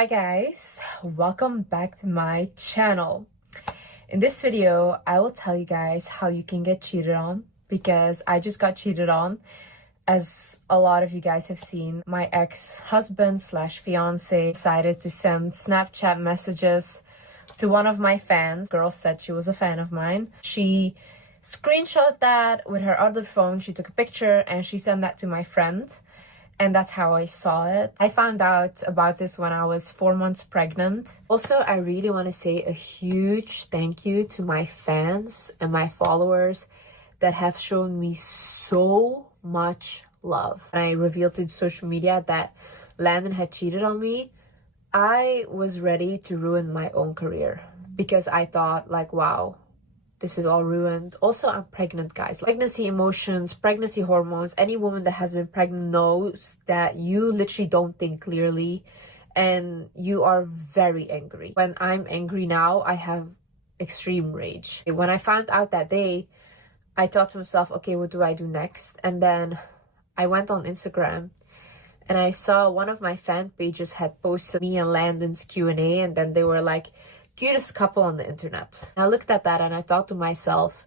Hi guys, welcome back to my channel. In this video, I will tell you guys how you can get cheated on, because I just got cheated on. As a lot of you guys have seen, my ex-husband slash fiance decided to send Snapchat messages to one of my fans. The girl said she was a fan of mine. She screenshot that with her other phone. She took a picture and she sent that to my friend. And that's how I saw it. I found out about this when I was 4 months pregnant. Also, I really want to say a huge thank you to my fans and my followers that have shown me so much love. When I revealed to social media that Landon had cheated on me, I was ready to ruin my own career, because I thought like, wow, this is all ruined. Also, I'm pregnant, guys. Pregnancy emotions, pregnancy hormones. Any woman that has been pregnant knows that you literally don't think clearly and you are very angry. When I'm angry now, I have extreme rage. When I found out that day, I thought to myself, okay, what do I do next? And then I went on Instagram and I saw one of my fan pages had posted me and Landon's Q&A, and then they were like, cutest couple on the internet. I looked at that and I thought to myself,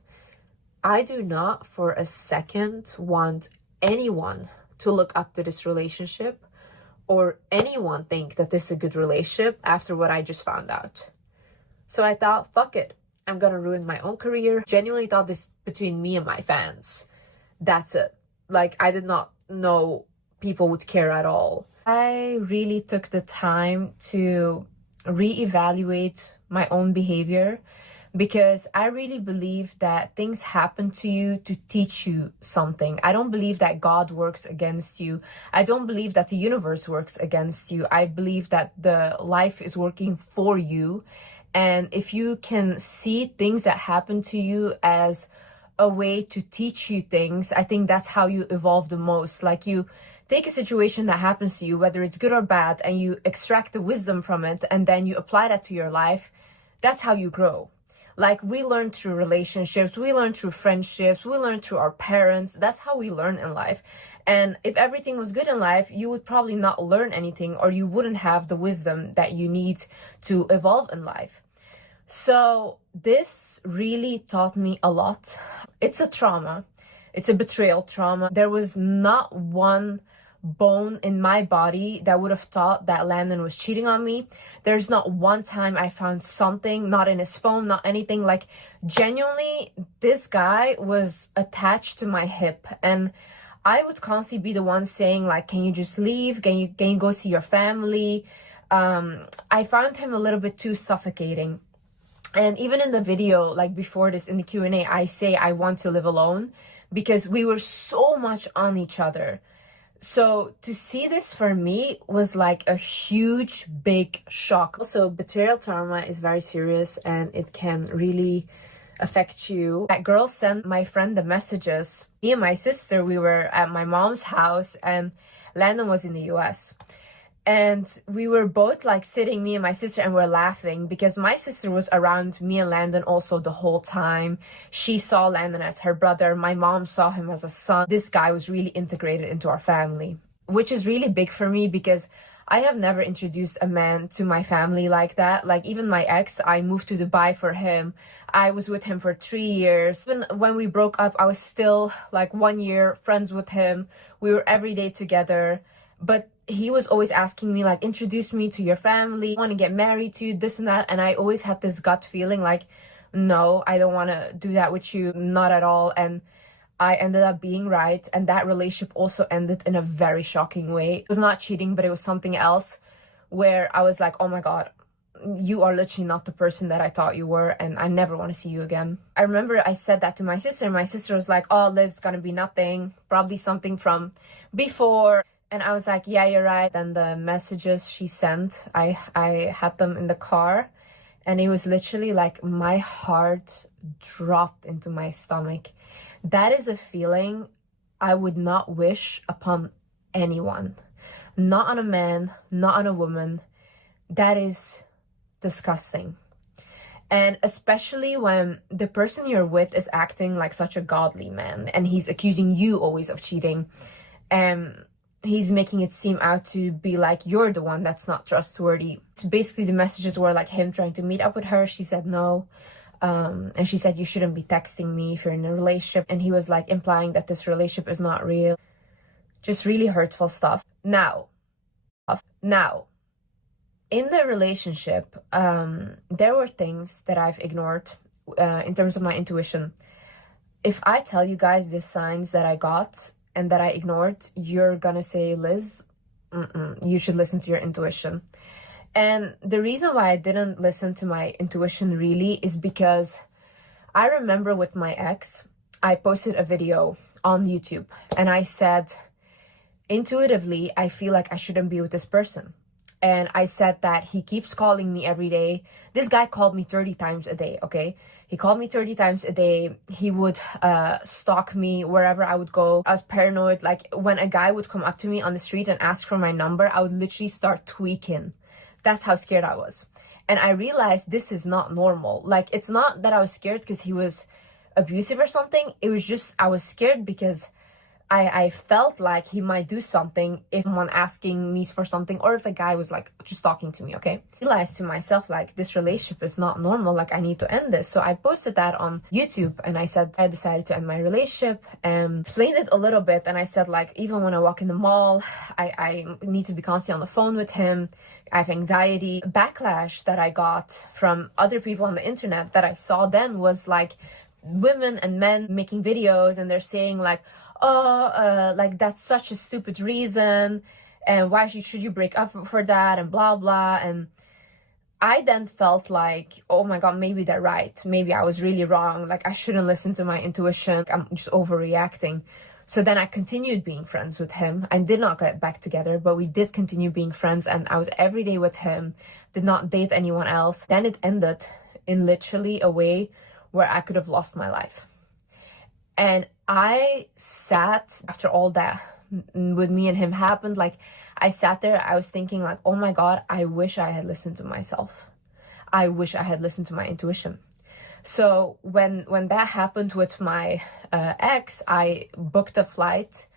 I do not for a second want anyone to look up to this relationship or anyone think that this is a good relationship after what I just found out. So I thought, fuck it, I'm gonna ruin my own career. Genuinely thought this between me and my fans. That's it. Like, I did not know people would care at all. I really took the time to reevaluate my own behavior, because I really believe that things happen to you to teach you something. I don't believe that God works against you. I don't believe that the universe works against you. I believe that the life is working for you. And if you can see things that happen to you as a way to teach you things, I think that's how you evolve the most. Like, you take a situation that happens to you, whether it's good or bad, and you extract the wisdom from it, and then you apply that to your life. That's how you grow. Like, we learn through relationships, we learn through friendships, we learn through our parents. That's how we learn in life. And if everything was good in life, you would probably not learn anything, or you wouldn't have the wisdom that you need to evolve in life. So this really taught me a lot. It's a trauma. It's a betrayal trauma. There was not one bone in my body that would have thought that Landon was cheating on me. There's not one time I found something, not in his phone, not anything. Like, genuinely, this guy was attached to my hip, and I would constantly be the one saying like, can you just leave? Can you go see your family? I found him a little bit too suffocating. And even in the video, like before this, in the Q&A, I say I want to live alone, because we were so much on each other. So to see this for me was like a huge, big shock. Also, betrayal trauma is very serious and it can really affect you. That girl sent my friend the messages. Me and my sister, we were at my mom's house and Landon was in the US. And we were both like sitting, me and my sister, and we're laughing because my sister was around me and Landon also the whole time. She saw Landon as her brother. My mom saw him as a son. This guy was really integrated into our family, which is really big for me because I have never introduced a man to my family like that. Like, even my ex, I moved to Dubai for him. I was with him for 3 years. Even when we broke up, I was still like 1 year friends with him. We were every day together. But he was always asking me like, introduce me to your family, I want to get married to you, this and that. And I always had this gut feeling like, no, I don't want to do that with you, not at all. And I ended up being right. And that relationship also ended in a very shocking way. It was not cheating, but it was something else where I was like, oh my God, you are literally not the person that I thought you were, and I never want to see you again. I remember I said that to my sister, and my sister was like, oh, Liz, it's gonna be nothing, probably something from before. And I was like, yeah, you're right. And the messages she sent, I had them in the car, and it was literally like my heart dropped into my stomach. That is a feeling I would not wish upon anyone. Not on a man, not on a woman. That is disgusting. And especially when the person you're with is acting like such a godly man and he's accusing you always of cheating. he's making it seem out to be like you're the one that's not trustworthy. So basically the messages were like him trying to meet up with her. She said no. And she said, you shouldn't be texting me if you're in a relationship. And he was like implying that this relationship is not real. Just really hurtful stuff. Now, in the relationship, there were things that I've ignored in terms of my intuition. If I tell you guys the signs that I got and that I ignored, you're gonna say, Liz, you should listen to your intuition. And the reason why I didn't listen to my intuition really is because I remember with my ex, I posted a video on YouTube and I said, intuitively, I feel like I shouldn't be with this person. And I said that he keeps calling me every day. This guy called me 30 times a day, okay? He called me 30 times a day. He would stalk me wherever I would go. I was paranoid. Like when a guy would come up to me on the street and ask for my number, I would literally start tweaking. That's how scared I was. And I realized this is not normal. Like, it's not that I was scared because he was abusive or something. It was just, I was scared because I felt like he might do something if someone asking me for something, or if a guy was like just talking to me, okay? I realized to myself, like, this relationship is not normal. Like, I need to end this. So I posted that on YouTube and I said, I decided to end my relationship and explained it a little bit. And I said, like, even when I walk in the mall, I need to be constantly on the phone with him. I have anxiety. Backlash that I got from other people on the internet that I saw then was like women and men making videos and they're saying like, oh, like that's such a stupid reason and why should you break up for that and blah blah. And I then felt like, oh my god, maybe they're right, maybe I was really wrong, like I shouldn't listen to my intuition, I'm just overreacting. So then I continued being friends with him. I did not get back together, but we did continue being friends and I was every day with him, did not date anyone else. Then it ended in literally a way where I could have lost my life. And I sat, after all that with me and him happened, like I sat there, I was thinking like, oh my god, I wish I had listened to myself. I wish I had listened to my intuition. So when that happened with my ex, I booked a flight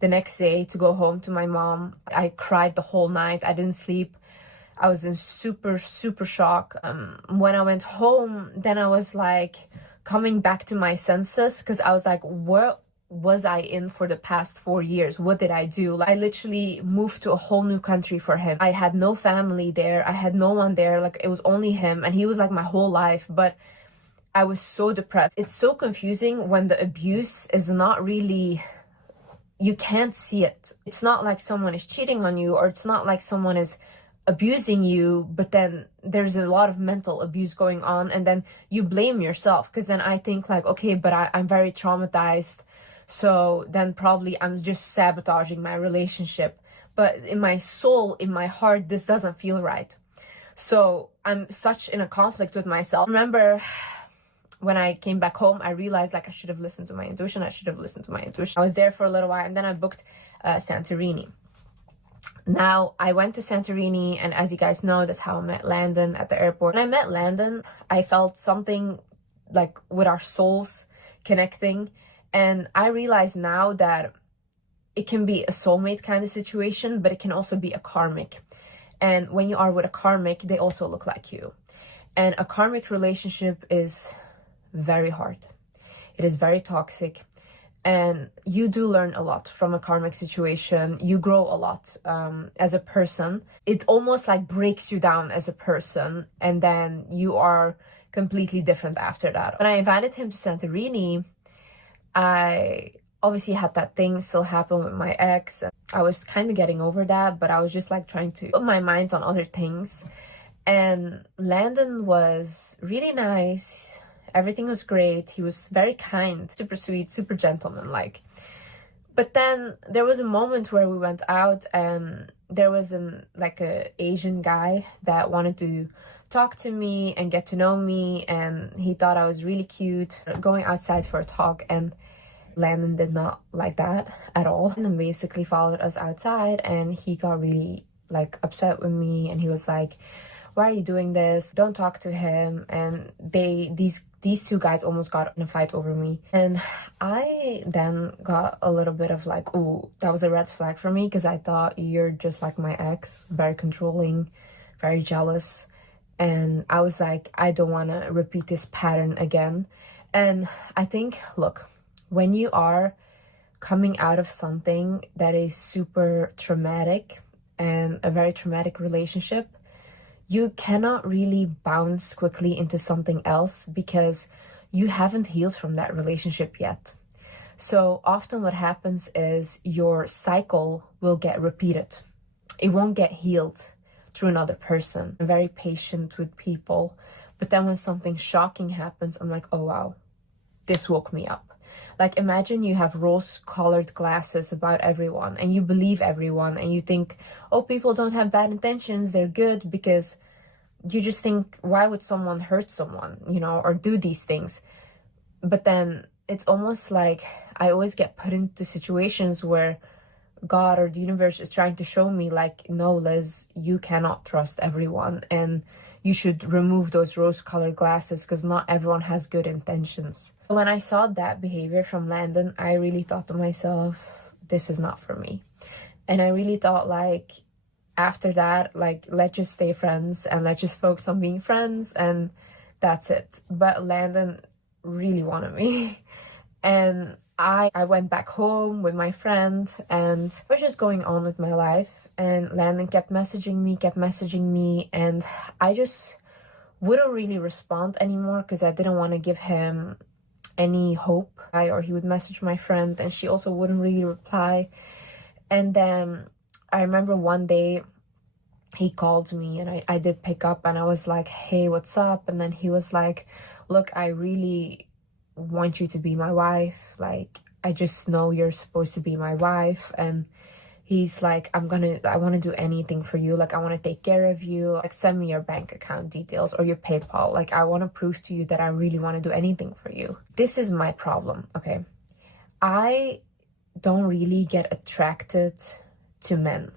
the next day to go home to my mom. I cried the whole night. I didn't sleep. I was in super shock. When I went home, then I was like coming back to my senses because I was like, what was I in for the past 4 years? What did I do? Like, I literally moved to a whole new country for him. I had no family there. I had no one there. Like, it was only him and he was like my whole life. But I was so depressed. It's so confusing when the abuse is not really, you can't see it. It's not like someone is cheating on you or it's not like someone is abusing you, but then there's a lot of mental abuse going on and then you blame yourself because then I think like, okay, but I'm very traumatized. So then probably I'm just sabotaging my relationship. But in my soul, in my heart, this doesn't feel right. So I'm such in a conflict with myself. Remember, when I came back home, I realized like I should have listened to my intuition. I was there for a little while and then I booked Santorini. Now, I went to Santorini and as you guys know, that's how I met Landon at the airport. When I met Landon, I felt something like with our souls connecting. And I realize now that it can be a soulmate kind of situation, but it can also be a karmic. And when you are with a karmic, they also look like you. And a karmic relationship is very hard. It is very toxic. And you do learn a lot from a karmic situation. You grow a lot as a person. It almost like breaks you down as a person. And then you are completely different after that. When I invited him to Santorini, I obviously had that thing still happen with my ex. I was kind of getting over that, but I was just like trying to put my mind on other things. And Landon was really nice. Everything was great. He was very kind, super sweet, super gentleman-like. But then there was a moment where we went out and there was a Asian guy that wanted to talk to me and get to know me, and he thought I was really cute. Going outside for a talk, and Landon did not like that at all. And then basically followed us outside and he got really like upset with me and he was like, why are you doing this? Don't talk to him. And these two guys almost got in a fight over me. And I then got a little bit of like, ooh, that was a red flag for me, because I thought, you're just like my ex, very controlling, very jealous. And I was like, I don't want to repeat this pattern again. And I think, look, when you are coming out of something that is super traumatic and a very traumatic relationship, you cannot really bounce quickly into something else because you haven't healed from that relationship yet. So often what happens is your cycle will get repeated. It won't get healed through another person. I'm very patient with people, but then when something shocking happens, I'm like, oh wow, this woke me up. Like, imagine you have rose-colored glasses about everyone and you believe everyone and you think, oh, people don't have bad intentions, they're good, because you just think, why would someone hurt someone, you know, or do these things? But then it's almost like I always get put into situations where God or the universe is trying to show me, like, no, Liz, you cannot trust everyone, and you should remove those rose-colored glasses because not everyone has good intentions. When I saw that behavior from Landon, I really thought to myself, this is not for me. And I really thought, like, after that, like, let's just stay friends and let's just focus on being friends and that's it. But Landon really wanted me. And I went back home with my friend and I was just going on with my life. And Landon kept messaging me, and I just wouldn't really respond anymore because I didn't want to give him any hope. Or he would message my friend and she also wouldn't really reply. And then I remember one day he called me and I did pick up and I was like, hey, what's up? And then he was like, look, I really want you to be my wife. Like, I just know you're supposed to be my wife. And he's like, I want to do anything for you. Like, I want to take care of you. Like, send me your bank account details or your PayPal. Like, I want to prove to you that I really want to do anything for you. This is my problem, okay? I don't really get attracted to men.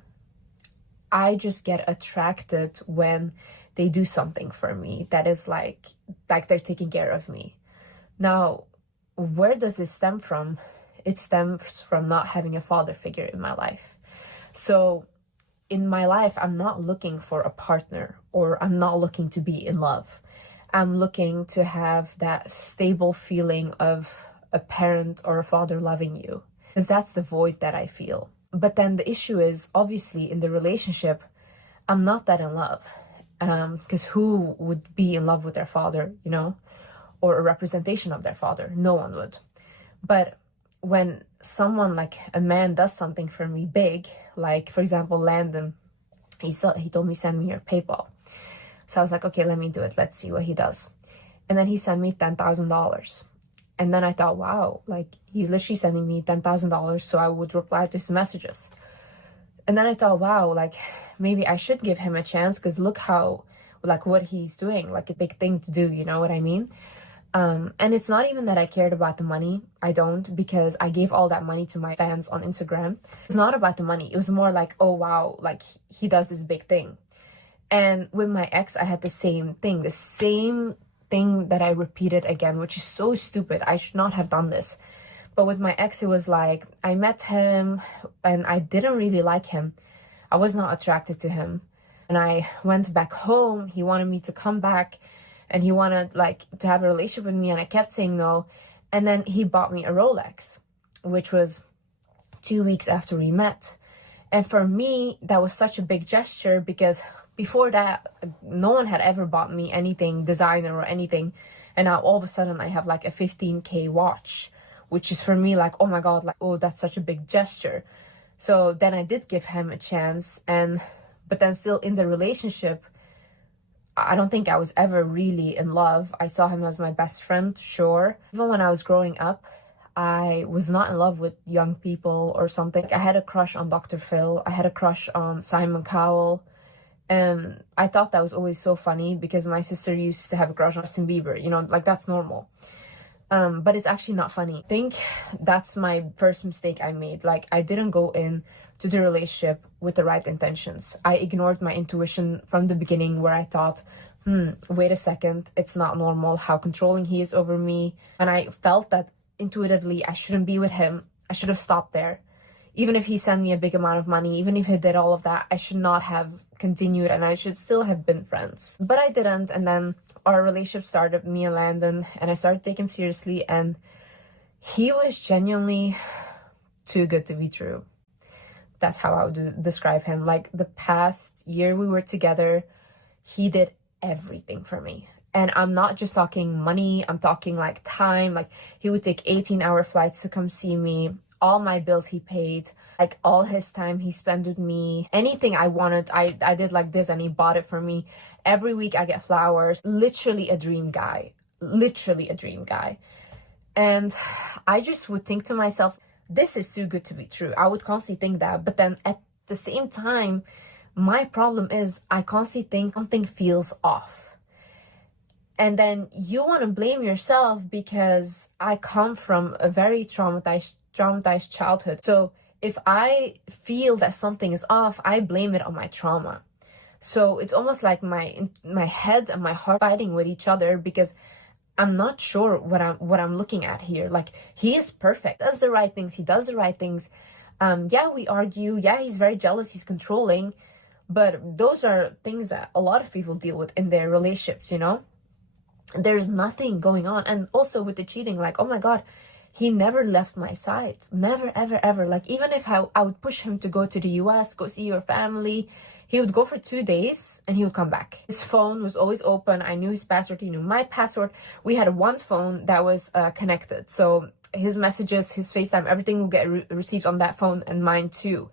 I just get attracted when they do something for me that is like they're taking care of me. Now, where does this stem from? It stems from not having a father figure in my life. So in my life, I'm not looking for a partner or I'm not looking to be in love. I'm looking to have that stable feeling of a parent or a father loving you, because that's the void that I feel. But then the issue is, obviously, in the relationship, I'm not that in love. Because who would be in love with their father, you know, or a representation of their father? No one would. But when someone, like a man, does something for me big, like, for example, Landon, he told me, send me your PayPal. So I was like, okay, let me do it. Let's see what he does. And then he sent me $10,000. And then I thought, wow, like, he's literally sending me $10,000 so I would reply to his messages. And then I thought, wow, like, maybe I should give him a chance because look how, like, what he's doing, like a big thing to do, you know what I mean? And it's not even that I cared about the money. I don't, because I gave all that money to my fans on Instagram. It's not about the money. It was more like, oh, wow, like, he does this big thing. And with my ex, I had the same thing that I repeated again, which is so stupid. I should not have done this. But with my ex, it was like, I met him and I didn't really like him. I was not attracted to him. And I went back home. He wanted me to come back and he wanted, like, to have a relationship with me, and I kept saying no. And then he bought me a Rolex, which was 2 weeks after we met. And for me, that was such a big gesture because before that, no one had ever bought me anything designer or anything. And now all of a sudden I have like a 15K watch, which is for me like, oh my God, like, oh, that's such a big gesture. So then I did give him a chance. But then still in the relationship, I don't think I was ever really in love. I saw him as my best friend, sure. Even when I was growing up, I was not in love with young people or something. I had a crush on Dr. Phil. I had a crush on Simon Cowell. And I thought that was always so funny because my sister used to have a crush on Justin Bieber, you know, like, that's normal. But it's actually not funny. I think that's my first mistake I made. Like, I didn't go in to the relationship with the right intentions. I ignored my intuition from the beginning, where I thought, wait a second, it's not normal how controlling he is over me. And I felt that intuitively I shouldn't be with him. I should have stopped there. Even if he sent me a big amount of money, even if he did all of that, I should not have continued, and I should still have been friends. But I didn't, and then our relationship started, me and Landon, and I started taking him seriously, and he was genuinely too good to be true. That's how I would describe him. Like, the past year we were together, he did everything for me. And I'm not just talking money, I'm talking like time. Like, he would take 18-hour flights to come see me. All my bills he paid. Like, all his time he spent with me. Anything I wanted, I did like this, and he bought it for me. Every week I get flowers. Literally a dream guy. Literally a dream guy. And I just would think to myself, this is too good to be true. I would constantly think that. But then at the same time, my problem is I constantly think something feels off. And then you want to blame yourself, because I come from a very traumatized childhood. So if I feel that something is off, I blame it on my trauma. So it's almost like my head and my heart fighting with each other, because I'm not sure what I'm looking at here. Like, he is perfect, does the right things, he does the right things. Yeah, we argue. Yeah, he's very jealous, he's controlling. But those are things that a lot of people deal with in their relationships, you know? There's nothing going on. And also with the cheating, like, oh my God, he never left my side. Never, ever, ever. Like, even if I would push him to go to the US, go see your family, he would go for 2 days and he would come back. His phone was always open. I knew his password. He knew my password. We had one phone that was connected. So his messages, his FaceTime, everything would get received on that phone, and mine too.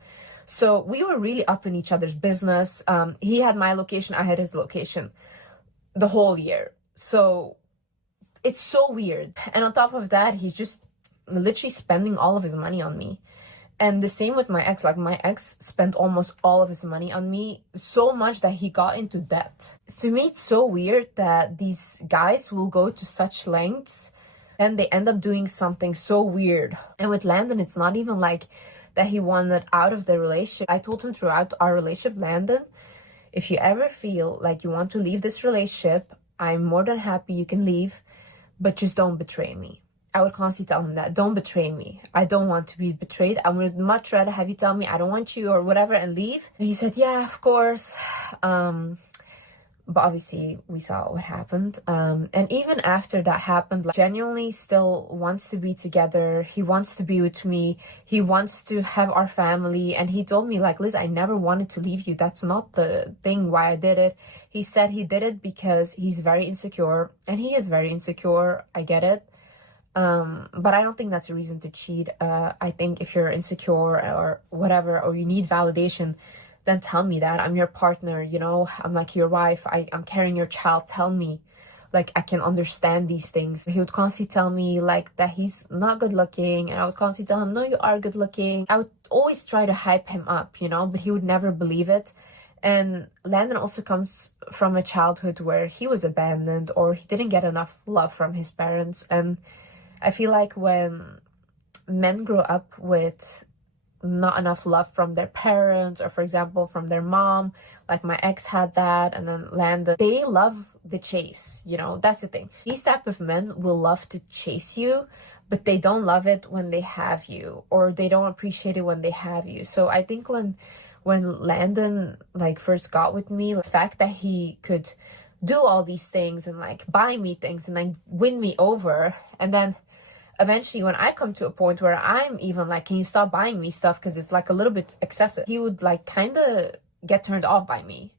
So we were really up in each other's business. He had my location. I had his location the whole year. So it's so weird. And on top of that, he's just literally spending all of his money on me. And the same with my ex. Like, my ex spent almost all of his money on me, so much that he got into debt. To me, it's so weird that these guys will go to such lengths and they end up doing something so weird. And with Landon, it's not even like that he wanted out of the relationship. I told him throughout our relationship, Landon, if you ever feel like you want to leave this relationship, I'm more than happy you can leave, but just don't betray me. I would constantly tell him that. Don't betray me. I don't want to be betrayed. I would much rather have you tell me I don't want you or whatever and leave. And he said, yeah, of course. But obviously we saw what happened. And even after that happened, like, genuinely still wants to be together. He wants to be with me. He wants to have our family. And he told me, like, Liz, I never wanted to leave you. That's not the thing why I did it. He said he did it because he's very insecure. And he is very insecure. I get it. But I don't think that's a reason to cheat. I think if you're insecure or whatever, or you need validation, then tell me that. I'm your partner, you know, I'm like your wife, I'm carrying your child. Tell me, like, I can understand these things. He would constantly tell me, like, that he's not good looking, and I would constantly tell him, no, you are good looking. I would always try to hype him up, you know, but he would never believe it. And Landon also comes from a childhood where he was abandoned, or he didn't get enough love from his parents. And I feel like when men grow up with not enough love from their parents, or for example from their mom, like my ex had that, and then Landon, they love the chase, you know. That's the thing. These type of men will love to chase you, but they don't love it when they have you, or they don't appreciate it when they have you. So I think when Landon, like, first got with me, the fact that he could do all these things and, like, buy me things and then win me over, and then eventually when I come to a point where I'm even like, can you stop buying me stuff because it's like a little bit excessive, he would, like, kind of get turned off by me.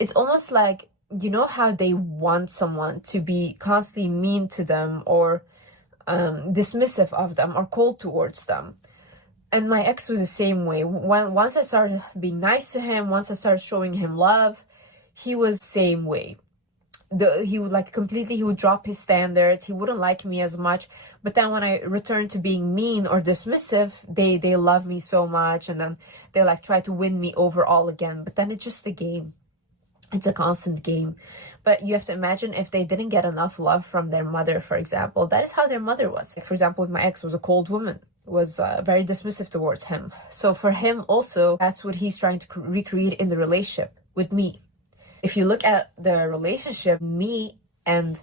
It's almost like, you know how they want someone to be constantly mean to them, or dismissive of them, or cold towards them. And my ex was the same way. Once I started being nice to him, once I started showing him love, he was the same way. He would, like, completely, he would drop his standards. He wouldn't like me as much. But then when I returned to being mean or dismissive, they love me so much, and then they, like, try to win me over all again. But then it's just a game. It's a constant game. But you have to imagine, if they didn't get enough love from their mother, for example, that is how their mother was. Like, for example, with my ex, was a cold woman. was very dismissive towards him. So for him also, that's what he's trying to recreate in the relationship with me. If you look at the relationship, me and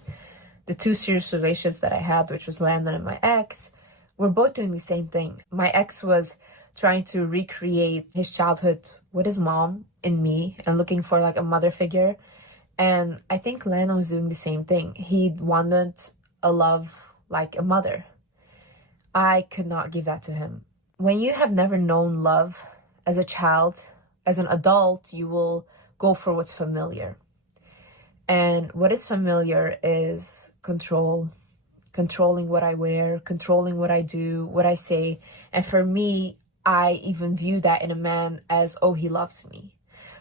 the two serious relationships that I had, which was Landon and my ex, we're both doing the same thing. My ex was trying to recreate his childhood with his mom and me and looking for like a mother figure. And I think Landon was doing the same thing. He wanted a love like a mother. I could not give that to him. When you have never known love as a child, as an adult, you will go for what's familiar. And what is familiar is control, controlling what I wear, controlling what I do, what I say. And for me, I even view that in a man as, oh, he loves me.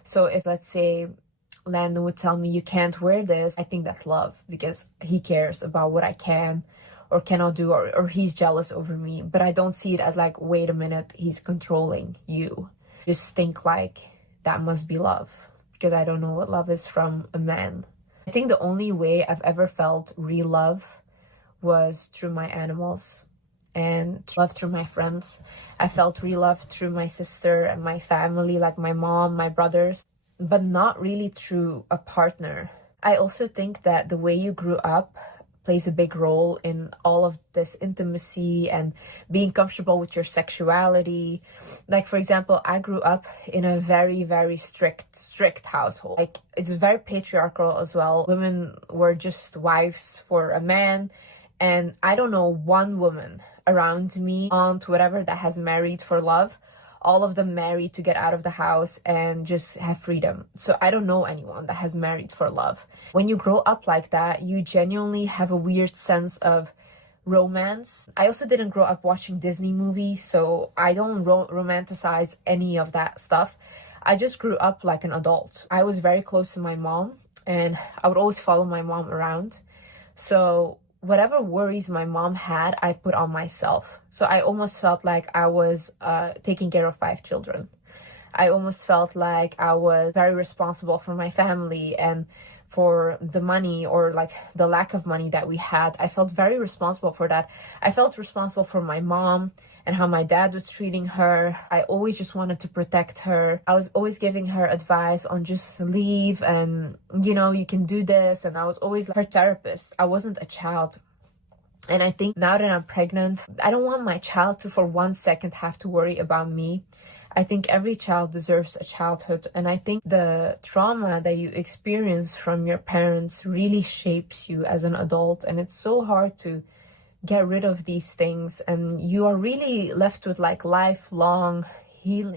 So if, let's say, Landon would tell me, you can't wear this, I think that's love, because he cares about what I can or cannot do, or he's jealous over me. But I don't see it as like, wait a minute, he's controlling you. Just think like that must be love, because I don't know what love is from a man. I think the only way I've ever felt real love was through my animals and love through my friends. I felt real love through my sister and my family, like my mom, my brothers, but not really through a partner. I also think that the way you grew up plays a big role in all of this intimacy and being comfortable with your sexuality. Like, for example, I grew up in a very, very strict household. Like, it's very patriarchal as well. Women were just wives for a man. And I don't know one woman around me, aunt, whatever, that has married for love. All of them married to get out of the house and just have freedom. So I don't know anyone that has married for love. When you grow up like that, you genuinely have a weird sense of romance. I also didn't grow up watching Disney movies, so I don't romanticize any of that stuff. I just grew up like an adult. I was very close to my mom, and I would always follow my mom around. So whatever worries my mom had, I put on myself. So I almost felt like I was taking care of 5 children. I almost felt like I was very responsible for my family and for the money, or like the lack of money that we had. I felt very responsible for that. I felt responsible for my mom and how my dad was treating her. I always just wanted to protect her. I was always giving her advice on just leave and, you know, you can do this. And I was always her therapist. I wasn't a child. And I think now that I'm pregnant, I don't want my child to for 1 second have to worry about me. I think every child deserves a childhood. And I think the trauma that you experience from your parents really shapes you as an adult. And it's so hard to get rid of these things. And you are really left with like lifelong healing.